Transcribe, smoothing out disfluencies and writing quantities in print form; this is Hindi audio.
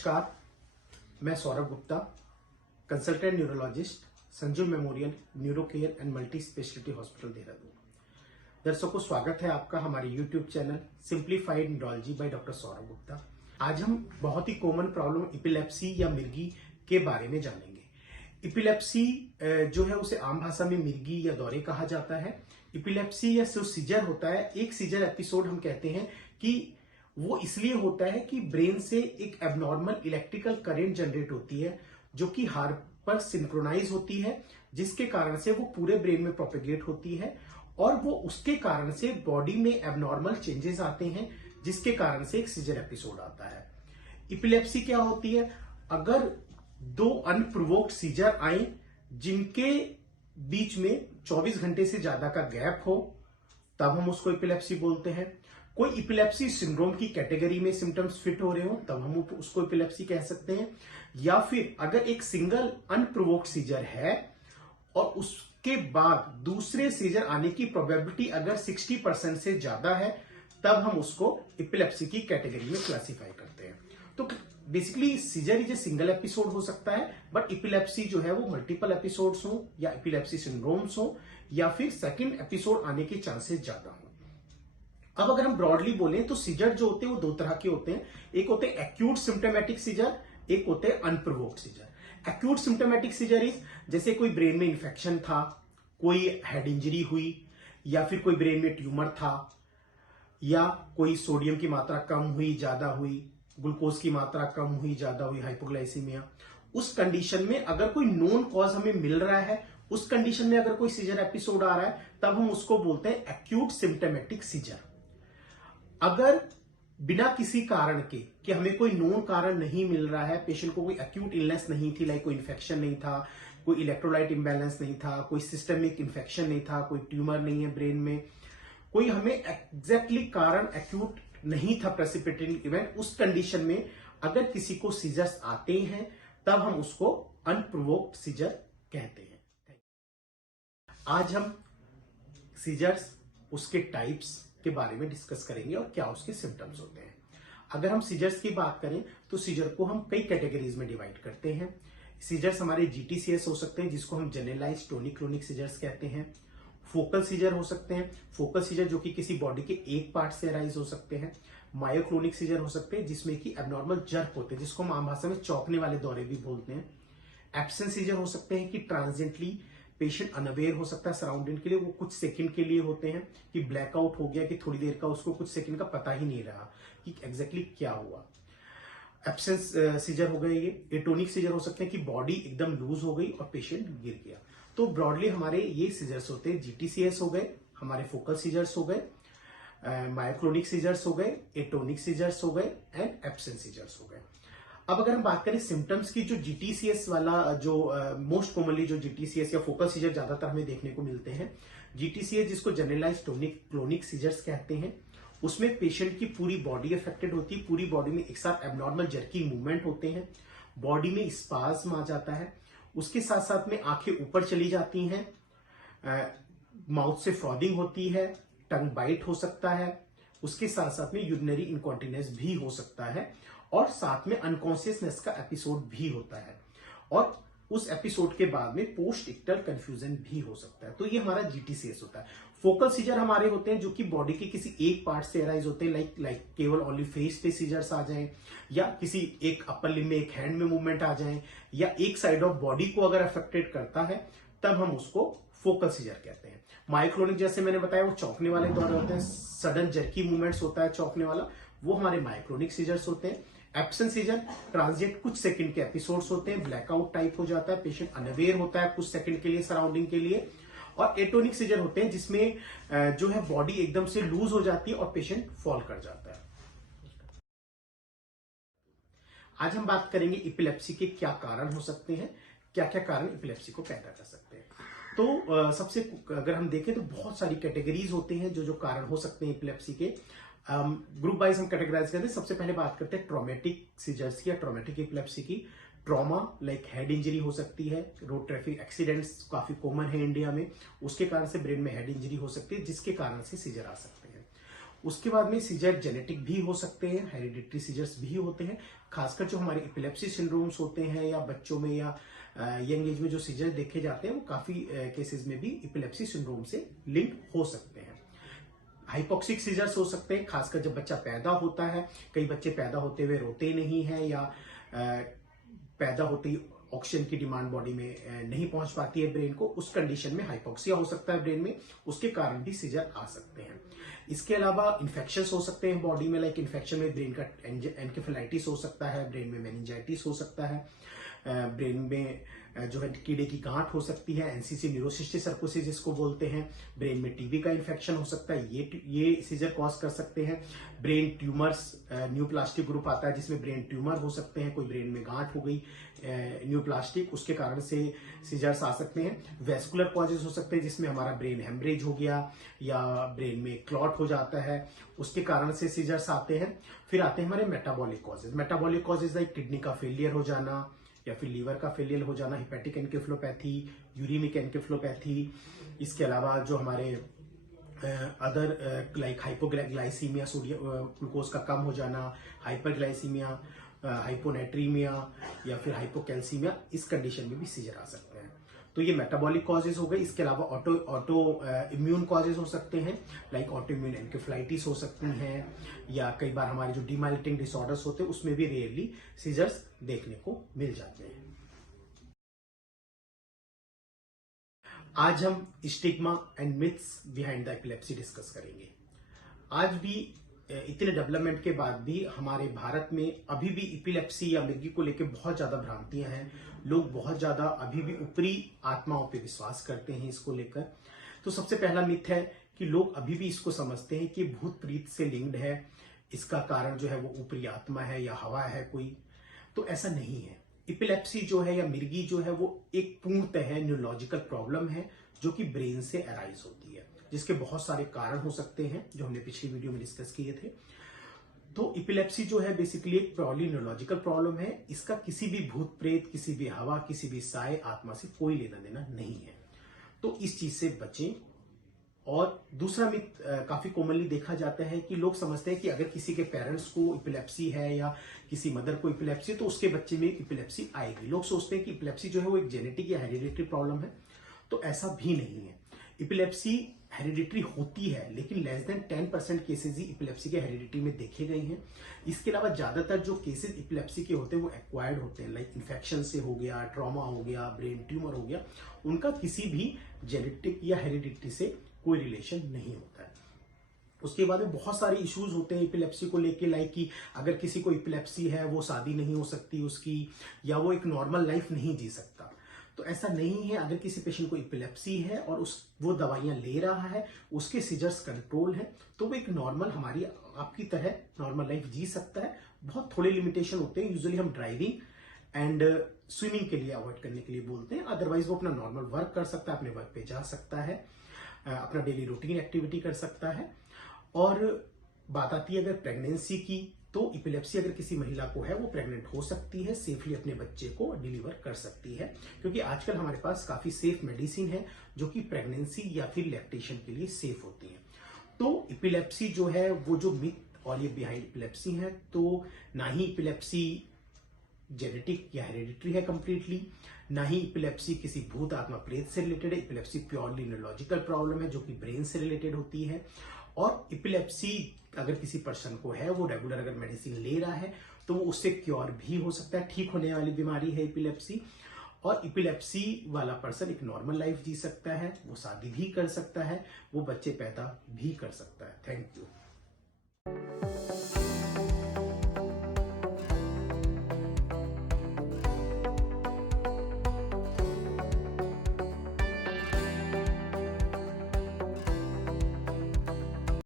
नमस्कार, मैं Saurabh Gupta, consultant neurologist, Sanju memorial neuro care and multi speciality hospital Dehradun. दर्शकों, स्वागत है आपका हमारे YouTube channel simplified neurology by doctor Saurabh Gupta. आज हम बहुत ही कॉमन प्रॉब्लम एपिलेप्सी या मिर्गी के बारे में जानेंगे। एपिलेप्सी जो है उसे आम भाषा में मिर्गी या दौरे कहा जाता है। एपिलेप्सी या जो सीजर होता है, एक सीजर एपिसोड हम कहते हैं कि वो इसलिए होता है कि ब्रेन से एक एबनॉर्मल इलेक्ट्रिकल करंट जनरेट होती है जो कि हार्ट पर सिंक्रोनाइज होती है, जिसके कारण से वो पूरे ब्रेन में प्रोपेगेट होती है और वो उसके कारण से बॉडी में एबनॉर्मल चेंजेस आते हैं, जिसके कारण से एक सीजर एपिसोड आता है। एपिलेप्सी क्या होती है? अगर दो अनप्रोवोक्ड सीजर आए जिनके बीच में 24 घंटे से ज्यादा का गैप हो, तब हम उसको एपिलेप्सी बोलते हैं। कोई एपिलेप्सी सिंड्रोम की कैटेगरी में सिम्टम्स फिट हो रहे हो, तब हम उसको एपिलेप्सी कह सकते हैं। या फिर अगर एक सिंगल अनप्रोवोक्ड सीजर है और उसके बाद दूसरे सीजर आने की प्रोबेबिलिटी अगर 60% से ज्यादा है, तब हम उसको एपिलेप्सी की कैटेगरी में क्लासिफाई करते हैं। तो basically seizure is a single episode हो सकता है, बट एपिलेप्सी जो है वो मल्टीपल एपिसोड्स हो या एपिलेप्सी सिंड्रोम्स हो या फिर सेकंड एपिसोड आने के चांसेस ज्यादा हो। अब अगर हम ब्रॉडली बोलें तो सीजर जो होते हैं वो दो तरह के होते हैं। एक होते हैं एक्यूट सिम्टोमेटिक सीजर, एक होते हैं unprovoked seizure. Acute symptomatic seizure is जैसे कोई ब्रेन में इंफेक्शन था, कोई हेड इंजरी हुई, या फिर कोई ब्रेन में ट्यूमर था, या कोई सोडियम की मात्रा कम हुई ज्यादा हुई, ग्लूकोज की मात्रा कम हुई ज्यादा हुई, हाइपोग्लाइसीमिया। उस कंडीशन में अगर कोई नोन कॉज हमें मिल रहा है, उस कंडीशन में अगर कोई सीजर एपिसोड आ रहा है, तब हम उसको बोलते हैं एक्यूट सिम्टोमेटिक सीजर। अगर बिना किसी कारण के, कि हमें कोई नोन कारण नहीं मिल रहा है, पेशेंट को कोई एक्यूट इलनेस नहीं थी, लाइक कोई इन्फेक्शन नहीं था, कोई इलेक्ट्रोलाइट इंबैलेंस नहीं था, कोई सिस्टमिक इन्फेक्शन नहीं था, कोई ट्यूमर नहीं है ब्रेन में, कोई हमें एग्जैक्टली कारण एक्यूट नहीं था प्रेसिपिटेटिंग इवेंट, उस कंडीशन में अगर किसी को सीजर्स आते हैं, तब हम उसको अनप्रोवोक्ड सीजर कहते हैं। आज हम सीजर्स, उसके टाइप्स के बारे में डिस्कस करेंगे और क्या उसके सिम्टम्स होते हैं। अगर हम सीजर्स की बात करें तो सीजर को हम कई कैटेगरीज में डिवाइड करते हैं। सीजर्स हमारे जीटीसीएस हो सकते हैं, जिसको हम जनरलाइज्ड टोनिक क्लोनिक सीजर्स कहते हैं। फोकल सीजर हो सकते हैं, फोकल सीजर जो कि किसी बॉडी के एक पार्ट से अराइज हो सकते हैं। मायोक्लोनिक सीजर हो सकते हैं, जिसमें कि एबनॉर्मल जर्क होते हैं, जिसको हम आम भाषा में चौंकने वाले दौरे भी बोलते हैं। एब्सेंट सीजर हो सकते हैं कि ट्रांजिएंटली पेशेंट अनअवेयर हो सकता है सराउंडिंग के लिए, वो कुछ सेकंड के लिए होते हैं कि ब्लैकआउट हो गया, कि थोड़ी देर का उसको कुछ सेकंड का पता ही नहीं रहा कि एग्जैक्टली क्या हुआ। एब्सेंस सीजर हो गए ये। एटोनिक सीजर हो सकते हैं कि बॉडी एकदम लूज हो गई और पेशेंट गिर गया। तो ब्रॉडली हमारे ये सीजर्स होते हैं। जीटीसीएस हो गए, हमारे फोकल सीजर्स हो गए, मायोक्लोनिक सीजर्स हो गए, एटोनिक सीजर्स हो गए एंड एब्सेंट सीजर्स हो गए। अब अगर हम बात करें सिम्टम्स की, जो जीटीसीएस वाला जो मोस्ट कॉमनली जो जीटीसीएस या फोकल सीजर ज्यादातर हमें देखने को मिलते हैं, जीटीसीएस जिसको जनरलाइज्ड टोनिक क्लोनिक सीजर्स कहते हैं, उसमें पेशेंट की पूरी बॉडी अफेक्टेड होती है, पूरी बॉडी में एक साथ एबनॉर्मल जर्की मूवमेंट होते हैं, बॉडी में स्पाज्म आ जाता है, उसके साथ साथ में आंखें ऊपर चली जाती हैं, माउथ से फ्रॉदिंग होती है, टंग बाइट हो सकता है, उसके साथ साथ में यूरिनरी इनकॉन्टिनेंस भी हो सकता है, और साथ में अनकॉन्शियसनेस का एपिसोड भी होता है, और उस एपिसोड के बाद में पोस्ट इक्टल कंफ्यूजन भी हो सकता है। तो ये हमारा जीटीसीएस होता है। फोकल सीजर हमारे होते हैं जो कि बॉडी के किसी एक पार्ट से अराइज होते हैं, लाइक केवल ओनली फेस पे सीजर्स आ जाएं, या किसी एक अपर लिम्ब में, एक हैंड में मूवमेंट आ जाए, या एक साइड ऑफ बॉडी को अगर अफेक्टेड करता है, तब हम उसको फोकल सीजर कहते हैं। मायोक्लोनिक जैसे मैंने बताया वो चौंकने वाले दौरे होते हैं, सडन जर्की मूवमेंट्स होता है चौंकने वाला, वो हमारे मायोक्लोनिक सीजर्स होते हैं। एब्सेंट सीजर ट्रांजिएंट कुछ सेकंड के एपिसोड्स होते हैं, ब्लैकआउट टाइप हो जाता है, पेशेंट अनअवेयर होता है कुछ सेकंड के लिए सराउंडिंग के लिए। और एटोनिक सीजर होते हैं जिसमें जो है बॉडी एकदम से लूज हो जाती है और पेशेंट फॉल कर जाता है। आज हम बात करेंगे एपिलेप्सी के क्या कारण हो सकते हैं, क्या क्या कारण एपिलेप्सी को पैदा कर सकते हैं। तो सबसे अगर हम देखें तो बहुत सारी कैटेगरीज होते हैं जो कारण हो सकते हैं एपिलेप्सी के। ग्रुप वाइज हम कैटेगराइज करते हैं। सबसे पहले बात करते हैं ट्रॉमेटिक सीजर्स की या ट्रॉमेटिक एपिलेप्सी की। ट्रॉमा लाइक हेड इंजरी हो सकती है, रोड ट्रैफिक एक्सीडेंट्स काफी कॉमन है इंडिया में, उसके कारण से ब्रेन में हेड इंजरी हो सकती है, जिसके कारण से सीजर आ सकते हैं। उसके बाद में सीजर जेनेटिक भी हो सकते हैं, हेरिडिटरी सीजर्स भी होते हैं। खासकर जो हमारे एपिलेप्सी सिंड्रोम्स होते हैं या बच्चों में या यंग एज में जो सीजर देखे जाते हैं वो काफी केसेस में भी एपिलेप्सी सिंड्रोम से लिंक हो सकते हैं। हाइपोक्सिक सीजर्स हो सकते हैं, खासकर जब बच्चा पैदा होता है। कई बच्चे पैदा होते हुए रोते नहीं है या पैदा होते ही ऑक्सीजन की डिमांड बॉडी में नहीं पहुंच पाती है ब्रेन को। उस कंडीशन में हाइपोक्सिया हो सकता है ब्रेन में, उसके कारण भी सीजर आ सकते हैं। इसके अलावा इन्फेक्शंस हो सकते हैं बॉडी में, लाइक इन्फेक्शन में ब्रेन का एनकेफेलाइटिस हो सकता है, ब्रेन में मेनिंजाइटिस हो सकता है, ब्रेन में जो है कीड़े की गांठ हो सकती है, एनसीसी न्यूरोसिस्टिक सर्कोसिस जिसको बोलते हैं। ब्रेन में टीबी का इन्फेक्शन हो सकता है, ये सीजर कॉज कर सकते हैं। ब्रेन ट्यूमर्स, न्यूप्लास्टिक ग्रुप आता है जिसमें ब्रेन ट्यूमर हो सकते हैं, कोई ब्रेन में गांठ हो गई न्यूप्लास्टिक, उसके कारण से सीजर्स आ सकते हैं। वेस्कुलर कॉजेज हो सकते हैं जिसमें हमारा ब्रेन हेमरेज हो गया या ब्रेन में क्लॉट हो जाता है, उसके कारण से सीजर्स आते हैं। फिर आते हैं हमारे metabolic causes. Metabolic causes like kidney का फेलियर हो जाना या फिर लीवर का फेलियर हो जाना, हिपैटिक एनकेफ्लोपैथी, यूरिमिक एनकेफ्लोपैथी। इसके अलावा जो हमारे other like hypoglycaemia, sodium glucose का कम हो जाना, हाइपरग्लाइसीमिया, हाइपोनेट्रीमिया या फिर हाइपोकैल्सीमिया, इस कंडीशन में भी सीजर आ सकते हैं। तो ये मेटाबॉलिक कॉजेज हो गए। इसके अलावा ऑटो इम्यून कॉजेज हो सकते हैं, लाइक ऑटो इम्यून एनकेफ्लाइटिस हो सकती हैं, या कई बार हमारे जो डिमाइलिटिंग डिसऑर्डर्स होते हैं उसमें भी रेयरली सीजर्स देखने को मिल जाते हैं। आज हम stigma and myths behind the epilepsy discuss करेंगे। आज भी इतने डेवलपमेंट के बाद भी हमारे भारत में अभी भी एपिलेप्सी या मिर्गी को लेकर बहुत ज्यादा भ्रांतियां हैं। लोग बहुत ज्यादा अभी भी ऊपरी आत्माओं पे विश्वास करते हैं इसको लेकर। तो सबसे पहला मिथ है कि लोग अभी भी इसको समझते हैं कि भूत प्रीत से लिंक्ड है, इसका कारण जो है वो ऊपरी आत्मा है या हवा है कोई। तो ऐसा नहीं है। एपिलेप्सी जो है या मिर्गी जो है वो एक पूर्णतः न्यूरोलॉजिकल प्रॉब्लम है जो कि ब्रेन से अराइज होती है, जिसके बहुत सारे कारण हो सकते हैं जो हमने पिछली वीडियो में डिस्कस किए थे। तो एपिलेप्सी जो है बेसिकली एक प्योरली न्यूरोलॉजिकल प्रॉब्लम है। इसका किसी भी भूत प्रेत, किसी भी हवा, किसी भी साय आत्मा से कोई लेना देना नहीं है। तो इस चीज से बचें। और दूसरा मिथ काफी कॉमनली देखा जाता है कि लोग समझते हैं कि अगर किसी के पेरेंट्स को एपिलेप्सी है या किसी मदर को एपिलेप्सी है तो उसके बच्चे में एपिलेप्सी आएगी। लोग सोचते हैं कि एपिलेप्सी जो है वो एक जेनेटिक या हेरिडिटरी प्रॉब्लम है। तो ऐसा भी नहीं है। एपिलेप्सी हेरिडिटरी होती है, लेकिन लेस देन 10% केसेस ही एपिलेप्सी के हेरिडिटी में देखे गए हैं। इसके अलावा ज्यादातर जो केसेस एपिलेप्सी के होते हैं वो एक्वायर्ड होते हैं, लाइक इन्फेक्शन से हो गया, ट्रॉमा हो गया, ब्रेन ट्यूमर हो गया। उनका किसी भी जेनेटिक या हेरिडिटरी से कोई रिलेशन नहीं होता है। उसके बाद में बहुत सारे इश्यूज होते हैं एपिलेप्सी को लेके, लाइक कि अगर किसी को एपिलेप्सी है वो शादी नहीं हो सकती उसकी, या वो एक नॉर्मल लाइफ नहीं जी सकता। तो ऐसा नहीं है। अगर किसी पेशेंट को एपिलेप्सी है और वो दवाइयां ले रहा है, उसके सीजर्स कंट्रोल है, तो वो एक नॉर्मल हमारी आपकी तरह नॉर्मल लाइफ जी सकता है। बहुत थोड़े लिमिटेशन होते हैं, यूजुअली हम ड्राइविंग एंड स्विमिंग के लिए अवॉइड करने के लिए बोलते हैं। अदरवाइज वो अपना नॉर्मल वर्क कर सकता है, अपने वर्क पे जा सकता है, अपना डेली रूटीन एक्टिविटी कर सकता है। और बात आती है अगर प्रेगनेंसी की, तो एपिलेप्सी अगर किसी महिला को है वो प्रेग्नेंट हो सकती है, सेफली अपने बच्चे को डिलीवर कर सकती है, क्योंकि आजकल हमारे पास काफी सेफ मेडिसिन है जो कि प्रेगनेंसी या फिर लैक्टेशन के लिए सेफ होती है। तो एपिलेप्सी जो है वो जो मिथ और ये बिहाइंड एपिलेप्सी है, तो ना ही एपिलेप्सी जेनेटिक या हेरिडिटरी है कंप्लीटली, ना ही एपिलेप्सी किसी भूत आत्मा प्रेत से रिलेटेड है। एपिलेप्सी प्योरली न्यूरोलॉजिकल प्रॉब्लम है जो कि ब्रेन से रिलेटेड होती है। और एपिलेप्सी अगर किसी पर्सन को है, वो रेगुलर अगर मेडिसिन ले रहा है तो वो उससे क्योर भी हो सकता है, ठीक होने वाली बीमारी है एपिलेप्सी। और एपिलेप्सी वाला पर्सन एक नॉर्मल लाइफ जी सकता है, वो शादी भी कर सकता है, वो बच्चे पैदा भी कर सकता है। Thank you.